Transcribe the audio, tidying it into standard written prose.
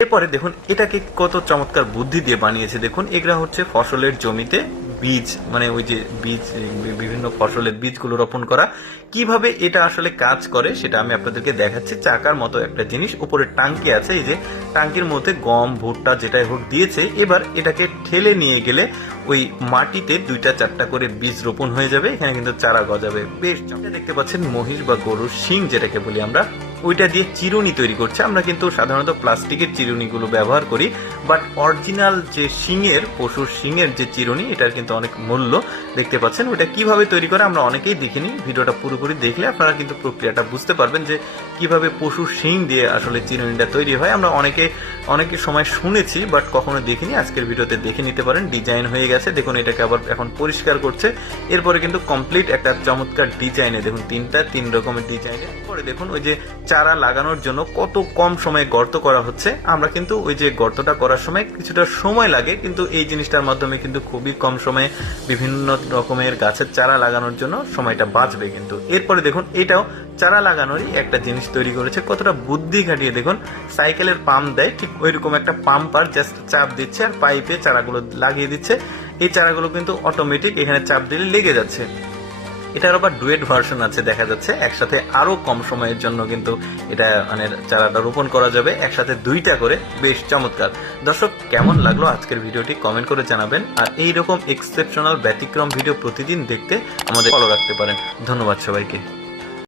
এরপরে দেখুন এটাকে কত চমৎকার বুদ্ধি দিয়ে বানিয়েছে। দেখুন এগুলা হচ্ছে ফসলের জমিতে বীজ, মানে ওই যে বীজ, বিভিন্ন ফসলের বীজগুলো রোপণ করা। কিভাবে এটা আসলে কাজ করে সেটা আমি আপনাদেরকে দেখাচ্ছি। চাকার মতো একটা জিনিস, উপরে টাঙ্কি আছে, এই যে টাঙ্কির মধ্যে গম ভুট্টা যেটাই হোক দিয়েছে। এবার এটাকে ঠেলে নিয়ে গেলে ওই মাটিতে 2-4টা করে বীজ রোপণ হয়ে যাবে। এখানে কিন্তু চারা গজাবে। বেশ দেখতে পাচ্ছেন মহিষ বা গরুর শিং যেটাকে বলি আমরা, ওইটা দিয়ে চিরুনি তৈরি করছে। আমরা কিন্তু সাধারণত প্লাস্টিকের চিরুনিগুলো ব্যবহার করি, বাট অরিজিনাল যে শিঙের, পশুর শিঙের যে চিরুনি, এটার কিন্তু অনেক মূল্য। দেখতে পাচ্ছেন ওইটা কিভাবে তৈরি করে আমরা অনেকেই দেখিনি। ভিডিওটা পুরোপুরি দেখলে আপনারা কিন্তু প্রক্রিয়াটা বুঝতে পারবেন যে কিভাবে পশুর শিং দিয়ে আসলে চিরুনিটা তৈরি হয়। আমরা অনেকে সময় শুনেছি, বাট কখনো দেখিনি। আজকের ভিডিওতে দেখে নিতে পারেন। ডিজাইন হয়ে গেছে, দেখুন এটাকে আবার এখন পরিষ্কার করছে। এরপরে কিন্তু কমপ্লিট একটা চমৎকার ডিজাইনে, দেখুন 3 রকমের ডিজাইনে। পরে দেখুন ওই যে চারা লাগানোর জন্য কত কম সময়ে গর্ত করা হচ্ছে। আমরা কিন্তু ওই যে গর্তটা করার সময় কিছুটা সময় লাগে, কিন্তু এই জিনিসটার মাধ্যমে কিন্তু খুবই কম সময়ে বিভিন্ন রকমের গাছের চারা লাগানোর জন্য সময়টা বাঁচবে কিন্তু। এরপরে দেখুন এটাও চারা লাগানোরই একটা জিনিস তৈরি করেছে। কতটা বুদ্ধি খাটিয়ে দেখুন, সাইকেলের পাম্প দেয় ঠিক ওইরকম একটা পাম্পার জাস্ট চাপ দিচ্ছে আর পাইপে চারাগুলো লাগিয়ে দিচ্ছে। এই চারাগুলো কিন্তু অটোমেটিক এখানে চাপ দিলে লেগে যাচ্ছে। এটার আবার ডুয়েট ভার্সন আছে, দেখা যাচ্ছে একসাথে আরো কম সময়ের জন্য কিন্তু এটা মানে চারাটা রোপণ করা যাবে, একসাথে 2টা করে। বেশ চমৎকার। দর্শক, কেমন লাগলো আজকের ভিডিওটি কমেন্ট করে জানাবেন। আর এইরকম এক্সেপশনাল ব্যতিক্রম ভিডিও প্রতিদিন দেখতে আমাদের ফলো রাখতে পারেন। ধন্যবাদ সবাইকে।